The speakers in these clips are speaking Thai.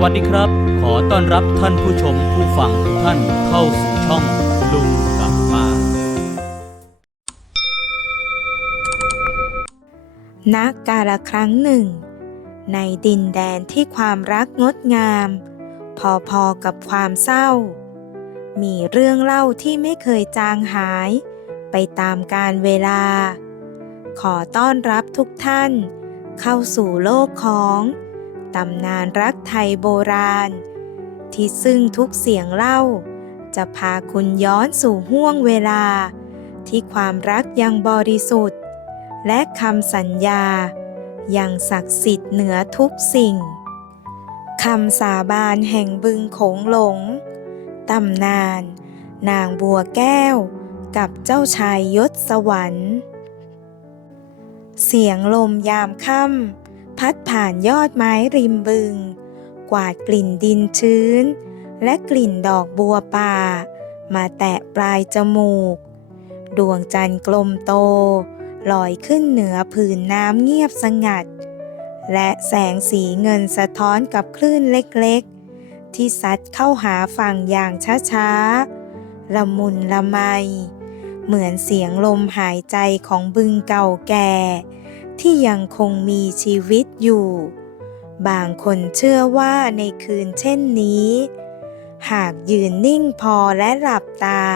สวัสดีครับ ขอต้อนรับท่านผู้ชมผู้ฟังทุกท่านเข้าสู่ช่องลุงกับป้าณกาลครั้งหนึ่ง ในดินแดนที่ความรักงดงาม พอๆกับความเศร้า มีเรื่องเล่าที่ไม่เคยจางหาย ไปตามกาลเวลา ขอต้อนรับทุกท่าน เข้าสู่โลกของ ตำนานรักไทยโบราณ ที่ซึ่งทุกเสียงเล่า จะพาคุณย้อนสู่ห่วงเวลา ที่ความรักยังบริสุทธิ์ และคำสัญญายังศักดิ์สิทธิ์เหนือทุกสิ่งคำสาบานแห่งบึงโขงหลง ตำนาน นางบัวแก้ว กับเจ้าชายยศสวรรค์ เสียงลมยามค่ำ พัดผ่านยอดไม้ริมบึง กวาดกลิ่นดินชื้น และกลิ่นดอกบัวป่า มาแตะปลายจมูก ดวงจันทร์กลมโต ลอยขึ้นเหนือผืนน้ำเงียบสงัด และแสงสีเงินสะท้อนกับคลื่นเล็กๆ ที่ซัดเข้าหาฝั่งอย่างช้าๆ ละมุนละไม เหมือนเสียงลมหายใจของบึงเก่าแก่ ที่ยังคงมีชีวิตอยู่ บางคนเชื่อว่าในคืนเช่นนี้ หากยืนนิ่งพอและหลับตา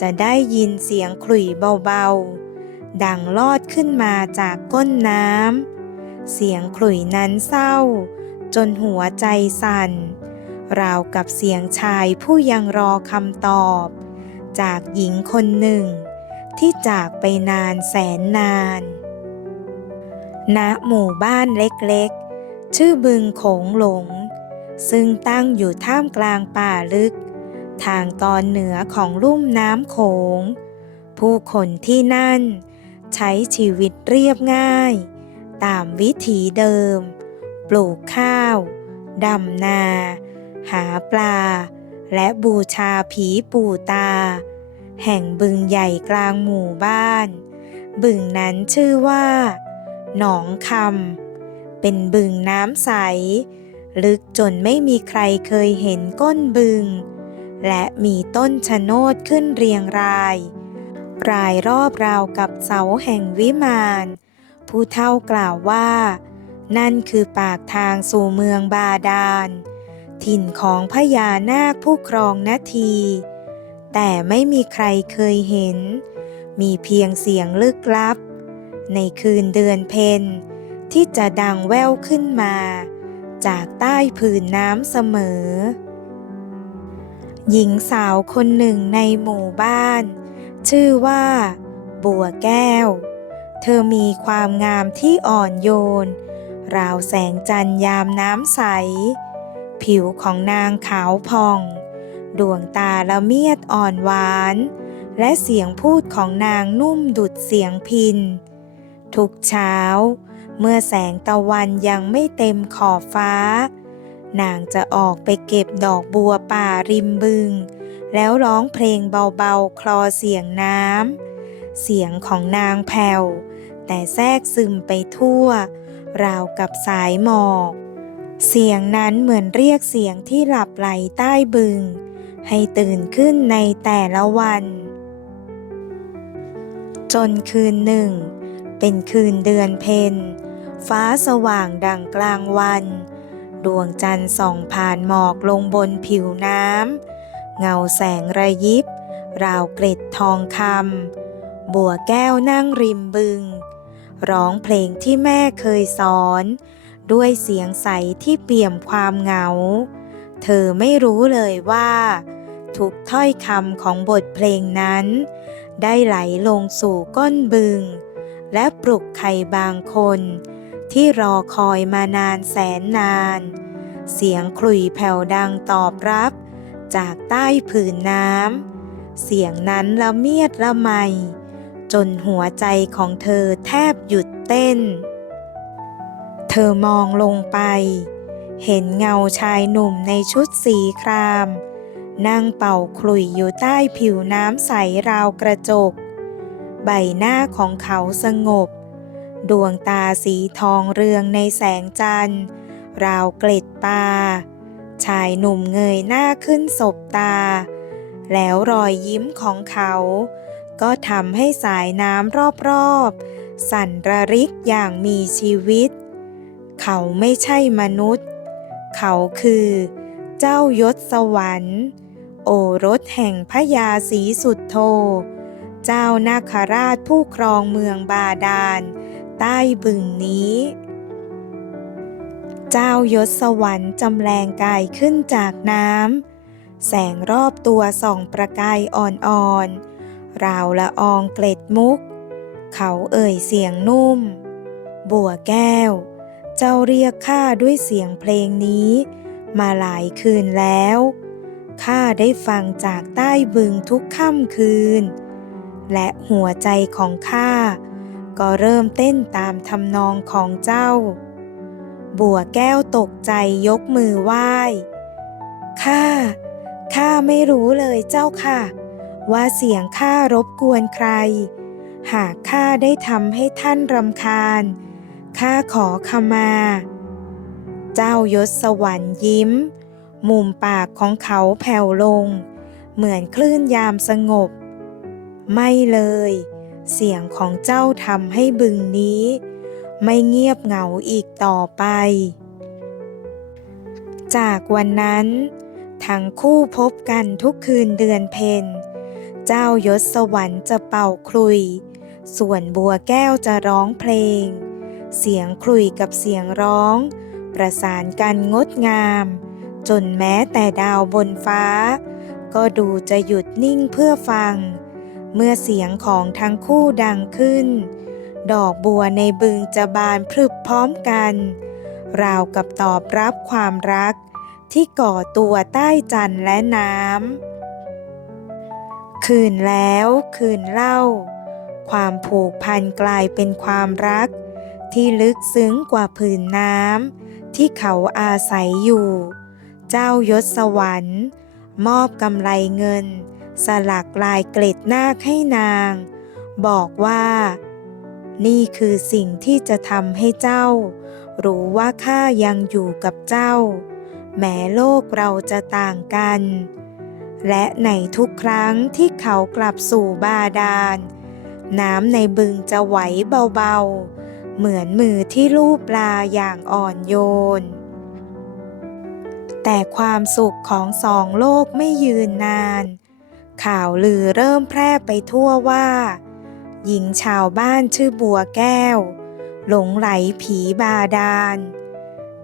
จะได้ยินเสียงขลุ่ยเบาๆ ดังลอดขึ้นมาจากก้นน้ำ เสียงขลุ่ยนั้นเศร้า จนหัวใจสั่น ราวกับเสียงชายผู้ยังรอคำตอบ จากหญิงคนหนึ่งที่จากไปนานแสนนาน ณหมู่บ้านเล็กๆ ชื่อบึงโขงหลง ซึ่งตั้งอยู่ท่ามกลางป่าลึก ทางตอนเหนือของลุ่มน้ำโขง ผู้คนที่นั่น ใช้ชีวิตเรียบง่าย ตามวิถีเดิม ปลูกข้าว ดำนา หาปลา และบูชาผีปู่ตา แห่งบึงใหญ่กลางหมู่บ้าน บึงนั้นชื่อว่า หนองคำเป็นบึงน้ำใส ลึกจนไม่มีใครเคยเห็นก้นบึง และมีต้นชะโนดขึ้นเรียงราย รายรอบราวกับเสาแห่งวิมาน ผู้เฒ่ากล่าวว่า นั่นคือปากทางสู่เมืองบาดาล ถิ่นของพญานาคผู้ครองนาที แต่ไม่มีใครเคยเห็น มีเพียงเสียงลึกลับ ในคืนเดือนเพ็ญที่จะดังแว่วขึ้นมา จากใต้ผืนน้ำเสมอ หญิงสาวคนหนึ่งในหมู่บ้าน ชื่อว่า บัวแก้ว เธอมีความงามที่อ่อนโยน ราวแสงจันทร์ยามน้ำใส ผิวของนางขาวผ่อง ดวงตาละเมียดอ่อนหวาน และเสียงพูดของนางนุ่มดุดเสียงพิน ทุกเช้า เมื่อแสงตะวันยังไม่เต็มขอบฟ้า นางจะออกไปเก็บดอกบัวป่าริมบึง แล้วร้องเพลงเบาๆ คลอเสียงน้ำ เสียงของนางแผ่ว แต่แทรกซึมไปทั่ว ราวกับสายหมอก เสียงนั้นเหมือนเรียกเสียงที่หลับไหลใต้บึง ให้ตื่นขึ้นในแต่ละวันจนคืนหนึ่ง เป็นคืนเดือนเพ็ญฟ้าสว่างดังกลางวัน ดวงจันทร์ส่องผ่านหมอกลงบนผิวน้ำ เงาแสงระยิบ ราวเกล็ดทองคำ บัวแก้วนั่งริมบึง ร้องเพลงที่แม่เคยสอน ด้วยเสียงใสที่เปี่ยมความเหงา เธอไม่รู้เลยว่า ทุกถ้อยคำของบทเพลงนั้น ได้ไหลลงสู่ก้นบึง และปลุกใครบางคน ที่รอคอยมานานแสนนาน เสียงขลุ่ยแผ่วดังตอบรับ จากใต้ผืนน้ำ เสียงนั้นละเมียดละไม จนหัวใจของเธอแทบหยุดเต้น เธอมองลงไป เห็นเงาชายหนุ่มในชุดสีครามนั่งเป่าขลุ่ยอยู่ใต้ผิวน้ำใสราวกระจก ใบหน้าของเขาสงบ ดวงตาสีทองเรืองในแสงจันทร์ ราวเกล็ดปลาชายหนุ่มเงยหน้าขึ้นสบตา แล้วรอยยิ้มของเขา ก็ทำให้สายน้ำรอบๆ สั่นระริกอย่างมีชีวิต เขาไม่ใช่มนุษย์ เขาคือ เจ้ายศสวรรค์ โอรสแห่งพระยาศรีสุดโท เจ้านาคราชผู้ครองเมืองบาดาล ใต้บึงนี้ เจ้ายศสวรรค์จำแรงกายขึ้นจากน้ำแสงรอบตัวส่องประกายอ่อนๆราวละอองเกล็ดมุก เขาเอ่ยเสียงนุ่ม บัวแก้ว เจ้าเรียกข้าด้วยเสียงเพลงนี้ มาหลายคืนแล้วข้าได้ฟังจากใต้บึงทุกค่ำคืน และหัวใจของข้าก็เริ่มเต้นตามทำนองของเจ้า บัวแก้วตกใจยกมือไหว้ข้าข้าไม่รู้เลยเจ้าค่ะ ว่าเสียงข้ารบกวนใคร หากข้าได้ทำให้ท่านรำคาญข้าขอขมา เจ้ายศสวรรค์ยิ้ม มุมปากของเขาแผ่วลง เหมือนคลื่นยามสงบ ไม่เลย เสียงของเจ้าทำให้บึงนี้ ไม่เงียบเหงาอีกต่อไป จากวันนั้น ทั้งคู่พบกันทุกคืนเดือนเพ็ญเจ้ายศสวรรค์จะเป่าคลุย ส่วนบัวแก้วจะร้องเพลง เสียงคลุยกับเสียงร้อง ประสานกันงดงาม จนแม้แต่ดาวบนฟ้า ก็ดูจะหยุดนิ่งเพื่อฟัง เมื่อเสียงของทั้งคู่ดังขึ้น ดอกบัวในบึงจะบานพรึบพร้อมกัน ราวกับตอบรับความรักที่ก่อตัวใต้จันทร์และน้ำ คืนแล้วคืนเล่า ความผูกพันกลายเป็นความรัก ที่ลึกซึ้งกว่าผืนน้ำที่เขาอาศัยอยู่ เจ้ายศสวรรค์ มอบกำไรเงิน สลักลายเกล็ดนาคให้นาง บอกว่า นี่คือสิ่งที่จะทำให้เจ้า รู้ว่าข้ายังอยู่กับเจ้า แม้โลกเราจะต่างกัน และในทุกครั้งที่เขากลับสู่บาดาล น้ำในบึงจะไหวเบาๆ เหมือนมือที่ลูบปลาอย่างอ่อนโยนแต่ความสุขของสองโลกไม่ยืนนาน ข่าวลือเริ่มแพร่ไปทั่วว่า หญิงชาวบ้านชื่อบัวแก้ว หลงไหลผีบาดาล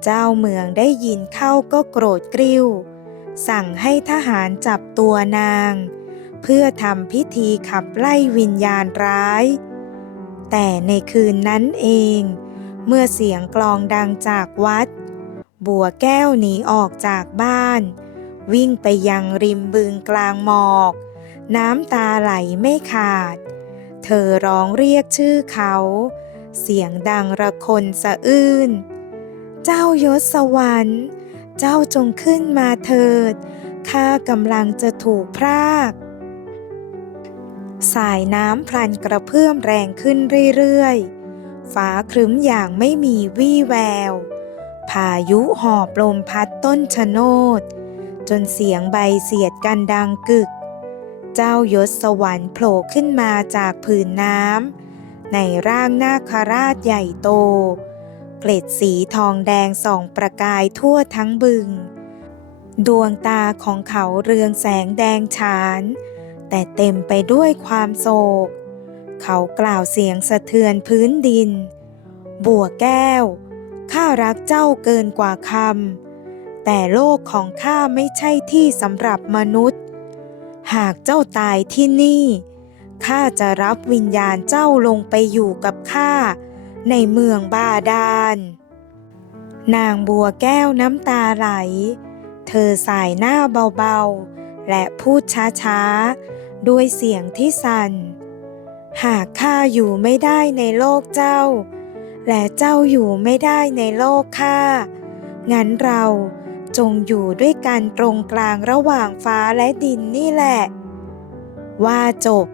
เจ้าเมืองได้ยินเข้าก็โกรธกริ้ว สั่งให้ทหารจับตัวนาง เพื่อทำพิธีขับไล่วิญญาณร้าย แต่ในคืนนั้นเอง เมื่อเสียงกลองดังจากวัด บัวแก้วหนีออกจากบ้านวิ่งไปยังริมบึงกลางหมอก น้ำตาไหลไม่ขาด เธอร้องเรียกชื่อเขา เสียงดังระคนสะอื้น เจ้ายศสวรรค์ เจ้าจงขึ้นมาเถิด ข้ากำลังจะถูกพราก สายน้ำพลันกระเพื่อมแรงขึ้นเรื่อยๆ ฟ้าครึ้มอย่างไม่มีวี่แวว พายุหอบลมพัดต้นชะโนด จนเสียงใบเสียดกันดังกึก เจ้ายศสวรรค์โผล่ขึ้นมาจากผืนน้ำในร่างนาคราชใหญ่โต เกล็ดสีทองแดงส่องประกายทั่วทั้งบึง ดวงตาของเขาเรืองแสงแดงฉาน แต่เต็มไปด้วยความโศก เขากล่าวเสียงสะเทือนพื้นดิน บัวแก้ว ข้ารักเจ้าเกินกว่าคำแต่โลกของข้าไม่ใช่ที่สำหรับมนุษย์ หากเจ้าตายที่นี่ ข้าจะรับวิญญาณเจ้าลงไปอยู่กับข้าในเมืองบาดาล นางบัวแก้วน้ำตาไหล เธอสายหน้าเบาๆ และพูดช้าๆ ด้วยเสียงที่สั่น หากข้าอยู่ไม่ได้ในโลกเจ้า และเจ้าอยู่ไม่ได้ในโลกข้า งั้นเรา จงอยู่ด้วยกันตรงกลางระหว่างฟ้าและดินนี่แหละ ว่าจบ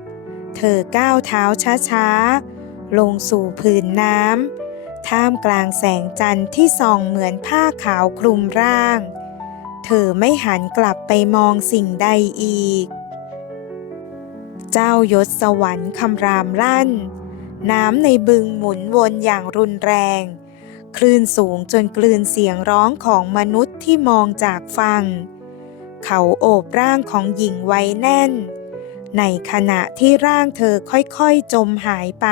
เธอก้าวเท้าช้าๆ ลงสู่ผืนน้ำท่ามกลางแสงจันทร์ที่ส่องเหมือนผ้าขาวคลุมร่าง เธอไม่หันกลับไปมองสิ่งใดอีก เจ้ายศสวรรค์คำรามลั่น น้ำในบึงหมุนวนอย่างรุนแรง คลื่นสูงจนกลืนเสียงร้องของมนุษย์ที่มองจากฝั่ง เขาโอบร่างของหญิงไว้แน่น ในขณะที่ร่างเธอค่อยๆจมหายไป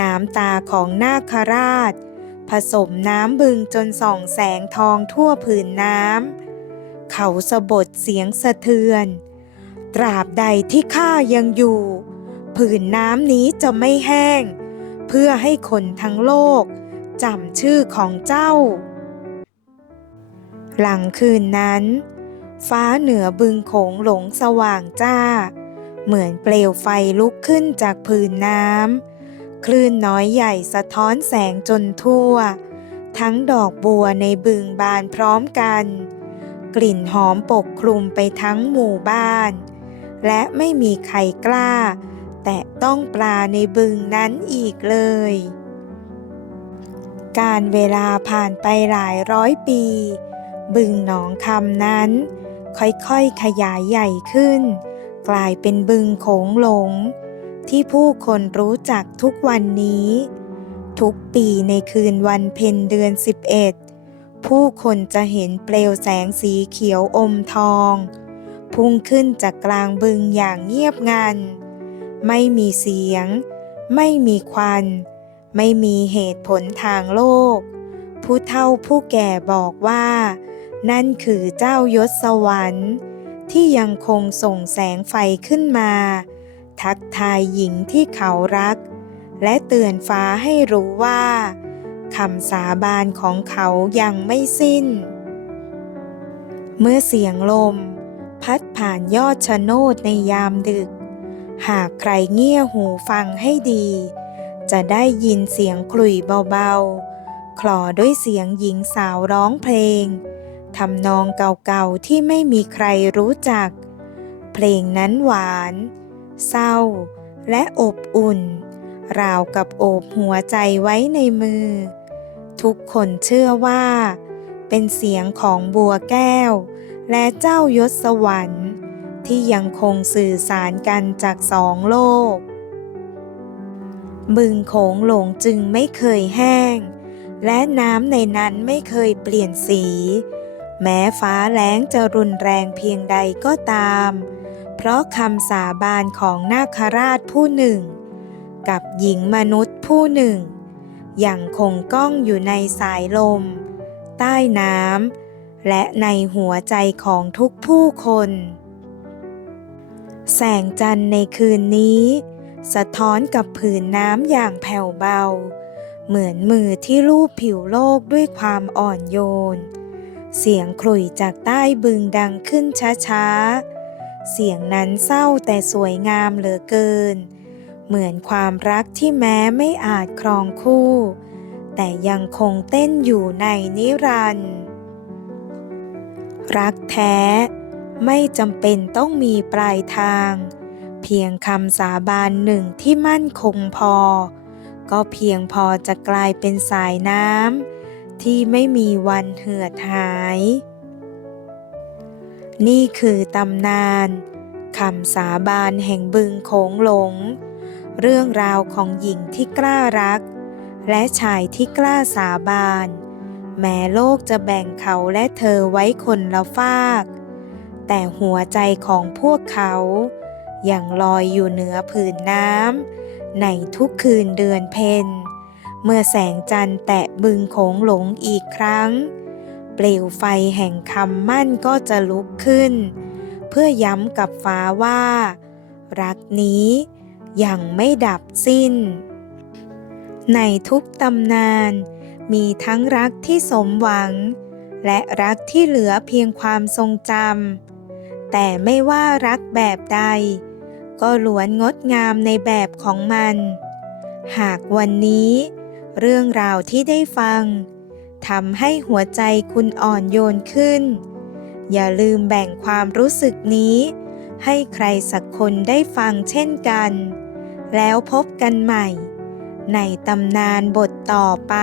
น้ำตาของนาคราช ผสมน้ำบึงจนส่องแสงทองทั่วผืนน้ำ เขาสะบดเสียงสะเทือน ตราบใดที่ข้ายังอยู่ ผืนน้ำนี้จะไม่แห้ง เพื่อให้คนทั้งโลก จำชื่อของเจ้า หลังคืนนั้น ฟ้าเหนือบึงโขงหลงสว่างจ้า เหมือนเปลวไฟลุกขึ้นจากผืนน้ำ คลื่นน้อยใหญ่สะท้อนแสงจนทั่ว ทั้งดอกบัวในบึงบานพร้อมกัน กลิ่นหอมปกคลุมไปทั้งหมู่บ้าน และไม่มีใครกล้า แต่ต้องปลาในบึงนั้นอีกเลย การเวลาผ่านไปหลายร้อยปี บึงหนองคำนั้น ค่อยๆขยายใหญ่ขึ้น กลายเป็นบึงโขงหลง ที่ผู้คนรู้จักทุกวันนี้ ทุกปีในคืนวันเพ็ญเดือน 11 ผู้คนจะเห็นเปลวแสงสีเขียวอมทอง พุ่งขึ้นจากกลางบึงอย่างเงียบงัน ไม่มีเสียง ไม่มีควัน ไม่มีเหตุผลทางโลก ผู้เฒ่าผู้แก่บอกว่า นั่นคือเจ้ายศสวรรค์ ที่ยังคงส่งแสงไฟขึ้นมา ทักทายหญิงที่เขารัก และเตือนฟ้าให้รู้ว่าคำสาบานของเขายังไม่สิ้น เมื่อเสียงลม พัดผ่านยอดชะโนดในยามดึก หากใครเงี่ยหูฟังให้ดี จะได้ยินเสียงขลุ่ยเบาๆ คลอด้วยเสียงหญิงสาวร้องเพลงทำนองเก่าๆที่ไม่มีใครรู้จัก เพลงนั้นหวาน เศร้า และอบอุ่น ราวกับโอบหัวใจไว้ในมือ ทุกคนเชื่อว่า เป็นเสียงของบัวแก้ว และเจ้ายศสวรรค์ ที่ยังคงสื่อสารกันจากสองโลก บึงโขงหลงจึงไม่เคยแห้ง และน้ำในนั้นไม่เคยเปลี่ยนสี แม้ฟ้าแล้งจะรุนแรงเพียงใดก็ตาม เพราะคำสาบานของนาคราชผู้หนึ่ง กับหญิงมนุษย์ผู้หนึ่งยังคงก้องอยู่ในสายลม ใต้น้ำและในหัวใจของทุกผู้คน แสงจันทร์ในคืนนี้ สะท้อนกับผืนน้ำอย่างแผ่วเบา เหมือนมือที่ลูบผิวโลกด้วยความอ่อนโยน เสียงขลุ่ยจากใต้บึงดังขึ้นช้าๆ เสียงนั้นเศร้าแต่สวยงามเหลือเกิน เหมือนความรักที่แม้ไม่อาจครองคู่ แต่ยังคงเต้นอยู่ในนิรันดร์รักแท้ ไม่จำเป็นต้องมีปลายทาง เพียงคำสาบานหนึ่งที่มั่นคงพอ ก็เพียงพอจะกลายเป็นสายน้ำที่ไม่มีวันเหือดหาย นี่คือตำนานคำสาบานแห่งบึงโขงหลง เรื่องราวของหญิงที่กล้ารัก และชายที่กล้าสาบาน แม้โลกจะแบ่งเขาและเธอไว้คนละฟาก แต่หัวใจของพวกเขา ยังลอยอยู่เหนือผืนน้ำในทุกคืนเดือนเพ็ญเมื่อแสงจันทร์แตะบึงโขงหลงอีกครั้ง เปลวไฟแห่งคำมั่นก็จะลุกขึ้น เพื่อย้ำกับฟ้าว่า รักนี้ยังไม่ดับสิ้น ในทุกตำนาน มีทั้งรักที่สมหวัง และรักที่เหลือเพียงความทรงจำแต่ไม่ว่ารักแบบใด ก็ล้วนงดงามในแบบของมัน หากวันนี้ เรื่องราวที่ได้ฟังทำให้หัวใจคุณอ่อนโยนขึ้น อย่าลืมแบ่งความรู้สึกนี้ ให้ใครสักคนได้ฟังเช่นกัน แล้วพบกันใหม่ ในตำนานบทต่อไป